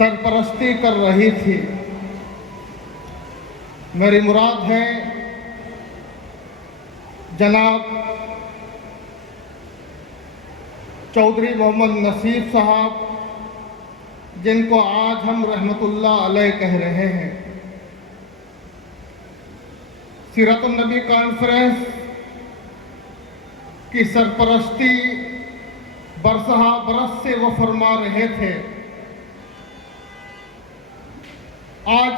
سرپرستی کر رہی تھی۔ میری مراد ہے جناب چودھری محمد نصیب صاحب، جن کو آج ہم رحمت اللہ علیہ کہہ رہے ہیں۔ سیرت النبی کانفرنس کی سرپرستی برسہ برس سے وہ فرما رہے تھے۔ آج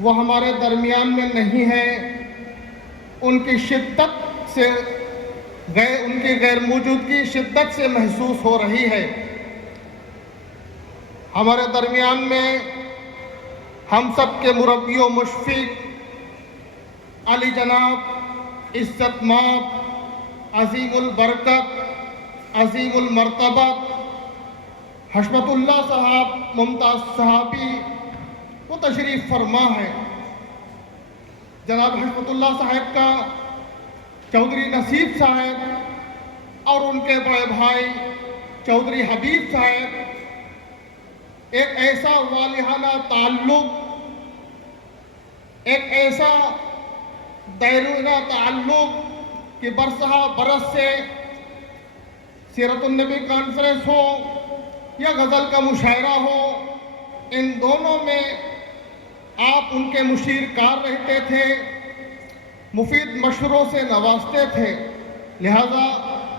وہ ہمارے درمیان میں نہیں ہیں، ان کی غیر موجودگی شدت سے محسوس ہو رہی ہے۔ ہمارے درمیان میں ہم سب کے مربی و مشفق علی جناب عزت مآب عظیم البرکت عظیم المرتبت حشمت اللہ صاحب ممتاز صحابی وہ تشریف فرما ہے۔ جناب حشمت اللہ صاحب کا چودھری نصیب صاحب اور ان کے بڑے بھائی چودھری حبیب صاحب ایک ایسا والہانہ تعلق، ایک ایسا دیرینہ تعلق کہ برسہ برس سے سیرت النبی کانفرنس ہو یا غزل کا مشاعرہ ہو، ان دونوں میں آپ ان کے مشیر کار رہتے تھے، مفید مشوروں سے نوازتے تھے۔ لہذا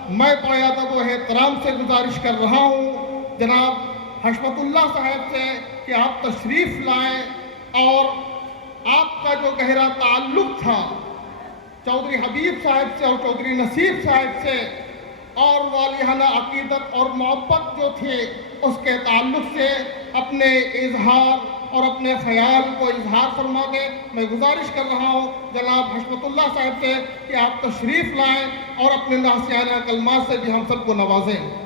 میں بڑے ادب و احترام سے گزارش کر رہا ہوں جناب حشمت اللہ صاحب سے کہ آپ تشریف لائیں اور آپ کا جو گہرا تعلق تھا چودھری حبیب صاحب سے اور چودھری نصیب صاحب سے اور والہانہ عقیدت اور محبت جو تھی اس کے تعلق سے اپنے اظہار اور اپنے خیال کو اظہار فرما دیں۔ میں گزارش کر رہا ہوں جناب حشمت اللہ صاحب سے کہ آپ تشریف لائیں اور اپنے نعسیانہ کلمات سے بھی ہم سب کو نوازیں۔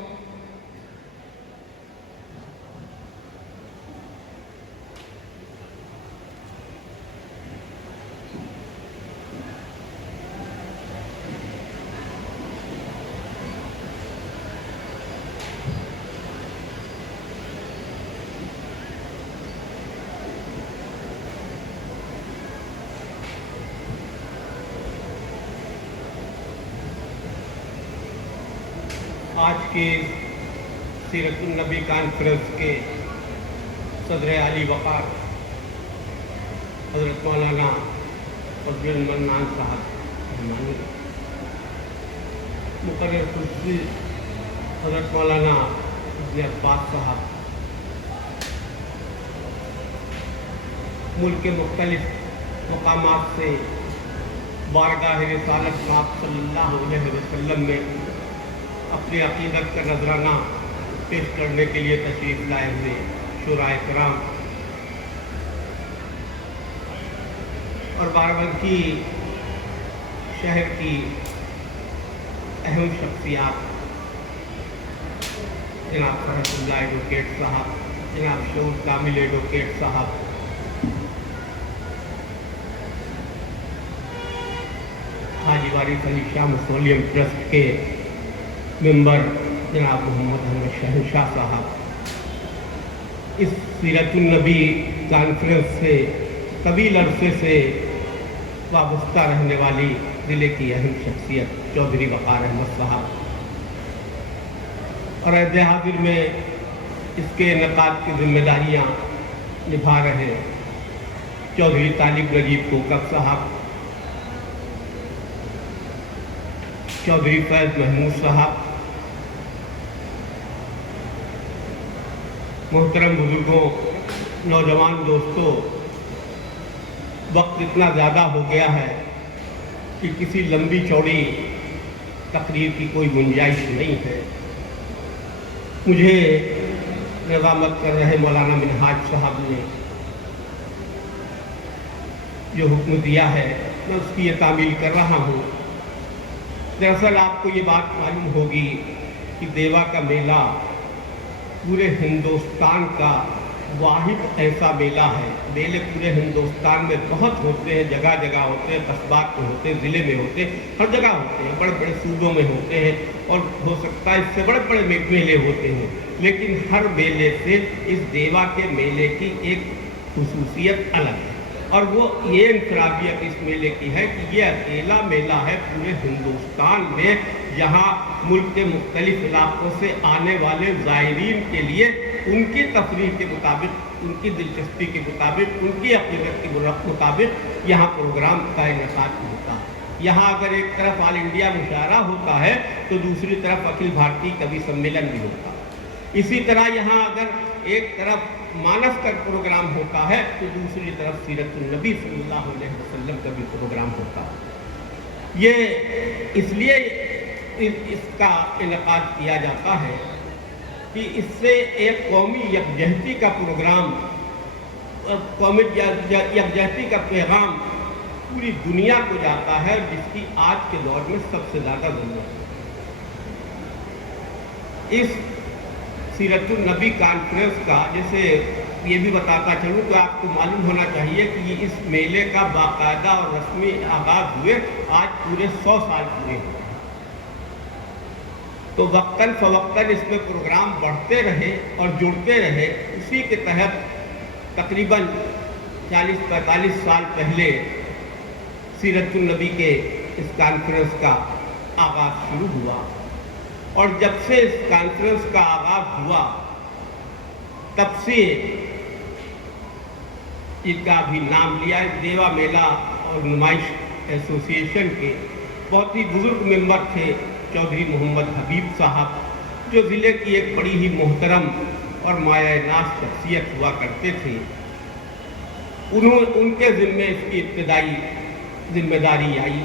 آج کی سیرت النبی کانفرنس کے صدر عالی وقار حضرت مولانا فضل المنان صاحب، مقرر خصوصی حضرت مولانا ابن عباس صاحب، ملک کے مختلف مقامات سے بارگاہ رسالت پاک صلی اللہ علیہ وسلم میں اپنی عقیدت کا نذرانہ پیش کرنے کے لیے تشریف لائے ہوئے شورائے کرام اور بارہبنکی شہر کی اہم شخصیات جناب فرحت اللہ ایڈوکیٹ صاحب، جناب شعور کامل ایڈوکیٹ صاحب، حاجی وارث علی شاہ مسولیم ٹرسٹ کے ممبر جناب محمد احمد شہنشاہ صاحب، اس سیرت النبی کانفرنس سے طویل عرصے سے وابستہ رہنے والی ضلع کی اہم شخصیت چودھری وقار احمد صاحب اور عہد حاضر میں اس کے انعقاد کی ذمہ داریاں نبھا رہے چودھری طالب نجیب کوکب صاحب، چودھری فیض محمود صاحب، محترم بزرگوں، نوجوان دوستوں، وقت اتنا زیادہ ہو گیا ہے کہ کسی لمبی چوڑی تقریر کی کوئی گنجائش نہیں ہے۔ مجھے نظامت کر رہے مولانا منہاج صاحب نے جو حکم دیا ہے میں اس کی یہ تعمیل کر رہا ہوں۔ دراصل آپ کو یہ بات معلوم ہوگی کہ دیوا کا میلہ پورے ہندوستان کا واحد ایسا میلہ ہے. میلے پورے ہندوستان میں بہت ہوتے ہیں, جگہ جگہ ہوتے ہیں, قصبات میں ہوتے ہیں, ضلع میں ہوتے ہیں, ہر جگہ ہوتے ہیں, بڑے بڑے صوبوں میں ہوتے ہیں, اور ہو سکتا ہے اس سے بڑے بڑے میلے ہوتے ہیں. لیکن ہر میلے سے اس دیوا کے میلے کی ایک خصوصیت الگ ہے, اور وہ یہ انفرادیت اس میلے کی ہے کہ یہ اکیلا میلہ ہے پورے ہندوستان میں جہاں ملک کے مختلف علاقوں سے آنے والے زائرین کے لیے ان کی تفریح کے مطابق, ان کی دلچسپی کے مطابق, ان کی عقیدت کے مطابق یہاں پروگرام کا انعقاد ہوتا ہے. یہاں اگر ایک طرف آل انڈیا مشاعرہ ہوتا ہے تو دوسری طرف اکھل بھارتی کوی سمیلن بھی ہوتا ہے. اسی طرح یہاں اگر ایک طرف مانس کا پروگرام ہوتا ہے تو دوسری طرف سیرت النبی صلی اللہ علیہ وسلم کا بھی پروگرام ہوتا ہے. یہ اس لیے اس کا انعقاد کیا جاتا ہے کہ اس سے ایک قومی یکجہتی کا پروگرام, قومی یکجہتی کا پیغام پوری دنیا کو جاتا ہے, جس کی آج کے دور میں سب سے زیادہ ضرورت ہے. اس سیرت النبی کانفرنس کا, جیسے یہ بھی بتاتا چلوں کہ آپ کو معلوم ہونا چاہیے کہ یہ اس میلے کا باقاعدہ اور رسمی آغاز ہوئے آج پورے 100 سال پورے ہوئے. تو وقتاً فوقتاً اس میں پروگرام بڑھتے رہے اور جڑتے رہے. اسی کے تحت تقریباً 40-45 سال پہلے سیرت النبی کے اس کانفرنس کا آغاز شروع ہوا, اور جب سے اس کانفرنس کا آغاز ہوا تب سے اس کا بھی نام لیا دیوا میلہ اور نمائش ایسوسی ایشن کے بہت ہی بزرگ ممبر تھے چودھری محمد حبیب صاحب, جو ضلع کی ایک بڑی ہی محترم اور مایہ ناز شخصیت ہوا کرتے تھے. ان کے ذمے اس کی ابتدائی ذمہ داری آئی,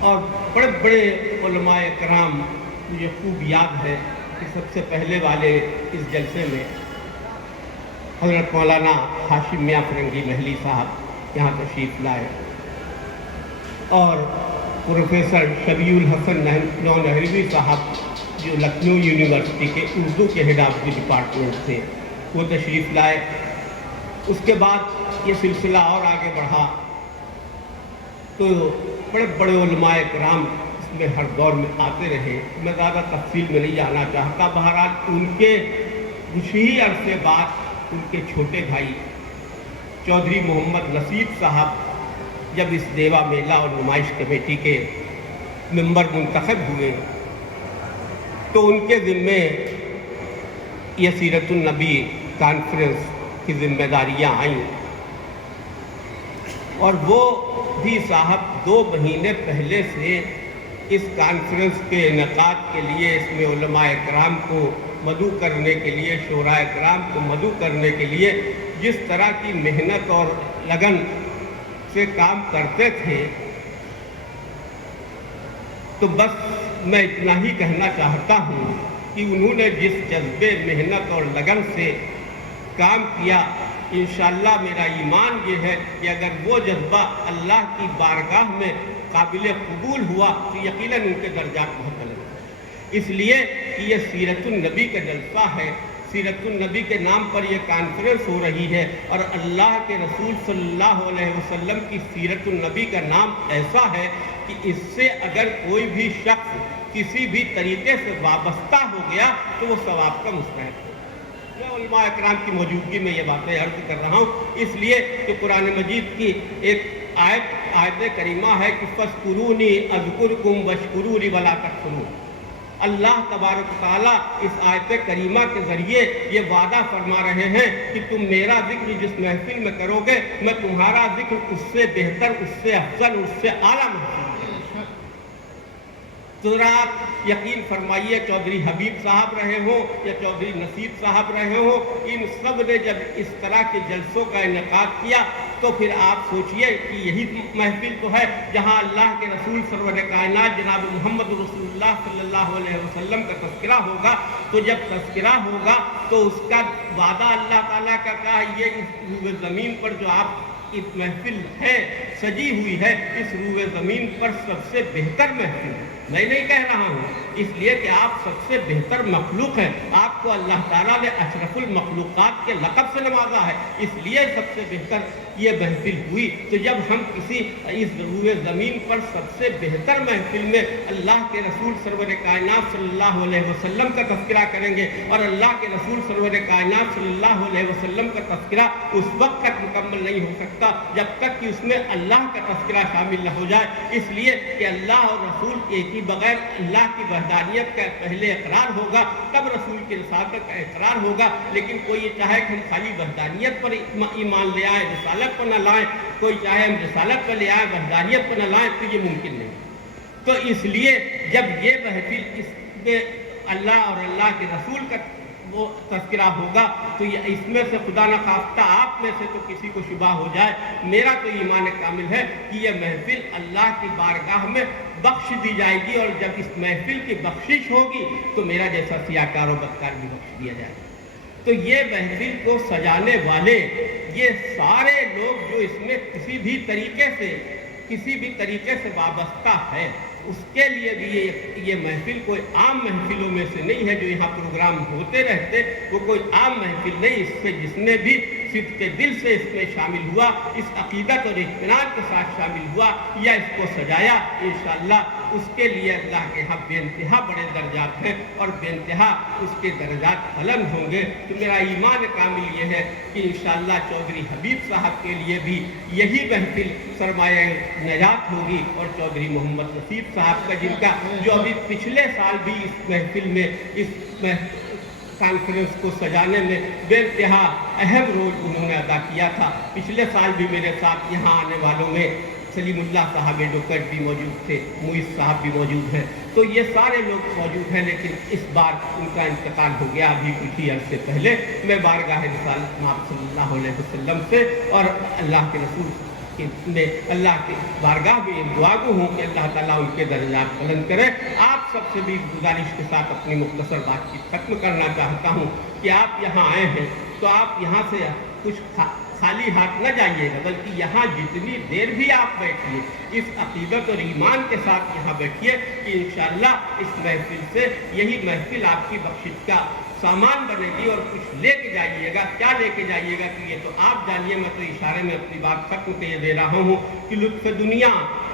اور بڑے بڑے علماء کرام, مجھے خوب یاد ہے کہ سب سے پہلے والے اس جلسے میں حضرت مولانا ہاشم میاں فرنگی محلی صاحب یہاں تشریف لائے, اور پروفیسر شبیع الحسن نونہروی صاحب جو لکھنؤ یونیورسٹی کے اردو کے ہیڈ آف دی ڈپارٹمنٹ تھے وہ تشریف لائے. اس کے بعد یہ سلسلہ اور آگے بڑھا تو بڑے بڑے علماء کرام اس میں ہر دور میں آتے رہے. میں زیادہ تفصیل میں نہیں جانا چاہتا. بہرحال ان کے کچھ ہی عرصے بعد ان کے چھوٹے بھائی چودھری محمد نصیب صاحب جب اس دیوا میلہ اور نمائش کمیٹی کے ممبر منتخب ہوئے تو ان کے ذمے یہ سیرت النبی کانفرنس کی ذمہ داریاں آئیں, اور وہ بھی صاحب 2 مہینے پہلے سے اس کانفرنس کے انعقاد کے لیے, اس میں علماء کرام کو مدعو کرنے کے لیے, شورائے کرام کو مدعو کرنے کے لیے جس طرح کی محنت اور لگن سے کام کرتے تھے, تو بس میں اتنا ہی کہنا چاہتا ہوں کہ انہوں نے جس جذبے, محنت اور لگن سے کام کیا, انشاءاللہ میرا ایمان یہ ہے کہ اگر وہ جذبہ اللہ کی بارگاہ میں قابل قبول ہوا تو یقیناً ان کے درجات بہت بلند ہیں. اس لیے کہ یہ سیرت النبی کا جلسہ ہے, سیرت النبی کے نام پر یہ کانفرنس ہو رہی ہے, اور اللہ کے رسول صلی اللہ علیہ وسلم کی سیرت النبی کا نام ایسا ہے کہ اس سے اگر کوئی بھی شخص کسی بھی طریقے سے وابستہ ہو گیا تو وہ ثواب کا مستحق ہے. میں علماء اکرام کی موجودگی میں یہ باتیں عرض کر رہا ہوں اس لیے کہ قرآن مجید کی ایک آیت کریمہ ہے کہ فَاذْكُرُونِي أَذْكُرْكُمْ وَاشْكُرُوا لِي وَلَا تَكْفُرُونَ. اللہ تبارک و تعالیٰ اس آیت کریمہ کے ذریعے یہ وعدہ فرما رہے ہیں کہ تم میرا ذکر جس محفل میں کرو گے میں تمہارا ذکر اس سے بہتر, اس سے افضل, اس سے اعلیٰ محفل کروں گا. ذرا آپ یقین فرمائیے چودھری حبیب صاحب رہے ہوں یا چودھری نصیب صاحب رہے ہوں, ان سب نے جب اس طرح کے جلسوں کا انعقاد کیا تو پھر آپ سوچئے کہ یہی محفل تو ہے جہاں اللہ کے رسول سرور کائنات جناب محمد رسول اللہ صلی اللہ علیہ وسلم کا تذکرہ ہوگا. تو جب تذکرہ ہوگا تو اس کا وعدہ اللہ تعالیٰ کا کہا یہ روئے زمین پر جو آپ اس محفل ہے سجی ہوئی ہے, اس روئے زمین پر سب سے بہتر محفل ہے. میں نہیں کہہ رہا ہوں، اس لیے کہ آپ سب سے بہتر مخلوق ہیں، آپ کو اللہ تعالیٰ نے اشرف المخلوقات کے لقب سے نوازا ہے، اس لیے سب سے بہتر یہ محفل ہوئی۔ تو جب ہم کسی اس روئے زمین پر سب سے بہتر محفل میں اللہ کے رسول سرور کائنات صلی اللہ علیہ وسلم کا تذکرہ کریں گے، اور اللہ کے رسول سرور کائنات صلی اللہ علیہ وسلم کا تذکرہ اس وقت تک مکمل نہیں ہو سکتا جب تک کہ اس میں اللہ کا تذکرہ شامل نہ ہو جائے، اس لیے کہ اللہ اور رسول ایک ہی بغیر اللہ کی وحدانیت کا پہلے اقرار ہوگا، تب رسول کی رسالت کا اقرار ہوگا۔ لیکن کوئی یہ چاہے کہ ہم خالی وحدانیت پر ایمان لے آئیں، رسالت پر نہ لائیں، کوئی چاہے ہم رسالت پر لے آئیں وحدانیت پر نہ لائیں، تو یہ ممکن نہیں۔ تو اس لیے جب یہ محفل اس میں اللہ اور اللہ کے رسول کا وہ تذکرہ ہوگا تو یہ اس میں سے خدا نخواستہ آپ میں سے تو کسی کو شبہ ہو جائے، میرا تو ایمان کامل ہے کہ یہ محفل اللہ کی بارگاہ میں بخش دی جائے گی، اور جب اس محفل کی بخشش ہوگی تو میرا جیسا سیاکار و بدکار بھی بخش دیا جائے گا۔ تو یہ محفل کو سجانے والے یہ سارے لوگ جو اس میں کسی بھی طریقے سے وابستہ ہے، اس کے لیے بھی یہ محفل کوئی عام محفلوں میں سے نہیں ہے جو یہاں پروگرام ہوتے رہتے، وہ کوئی عام محفل نہیں۔ اس سے جس نے بھی صدق دل سے اس میں شامل ہوا، اس عقیدت اور اطمینان کے ساتھ شامل ہوا یا اس کو سجایا، انشاءاللہ اس کے لیے اللہ کے ہاں بے انتہا بڑے درجات ہیں اور بے انتہا اس کے درجات بلند ہوں گے۔ تو میرا ایمان کامل یہ ہے کہ انشاءاللہ چودھری حبیب صاحب کے لیے بھی یہی محفل سرمایہ نجات ہوگی، اور چودھری محمد نصیب صاحب کا جن کا جو ابھی پچھلے سال بھی اس محفل میں اس کانفرنس کو سجانے میں بے انتہا اہم رول انہوں نے ادا کیا تھا۔ پچھلے سال بھی میرے ساتھ یہاں آنے والوں میں سلیم اللہ صاحب ایڈوکیٹ بھی موجود تھے، معیز صاحب بھی موجود ہیں، تو یہ سارے لوگ موجود ہیں، لیکن اس بار ان کا انتقال ہو گیا ابھی کچھ ہی عرصے پہلے۔ میں بارگاہ رسالت مآب صلی اللہ علیہ وسلم سے اور اللہ کے رسول میں اللہ کی بارگاہ میں یہ دعا گو ہوں کہ اللہ تعالیٰ ان کے درجات بلند کرے۔ آپ سب سے بھی گزارش کے ساتھ اپنی مختصر بات چیت ختم کرنا چاہتا ہوں کہ آپ یہاں آئے ہیں تو آپ یہاں سے کچھ خالی ہاتھ نہ جائیے گا، بلکہ یہاں جتنی دیر بھی آپ بیٹھیے اس عقیدت اور ایمان کے ساتھ یہاں بیٹھیے کہ انشاءاللہ اس محفل سے یہی محفل آپ کی بخشش کا سامان بنے گی، اور کچھ لے کے جائیے گا۔ کیا لے کے جائیے گا کہ یہ تو آپ جانیے، میں تو اشارے میں اپنی بات ختم کے دے رہا ہوں کہ لطف دنیا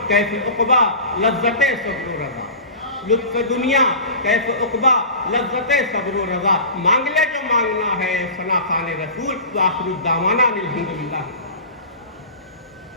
کیف عقبہ لذت صبر و رضا، لطف دنیا کیف عقبہ لذت صبر و رضا، مانگ لے جو مانگنا ہے ثنا خوان رسول، تو آخر الدعوانا الحمدللہ۔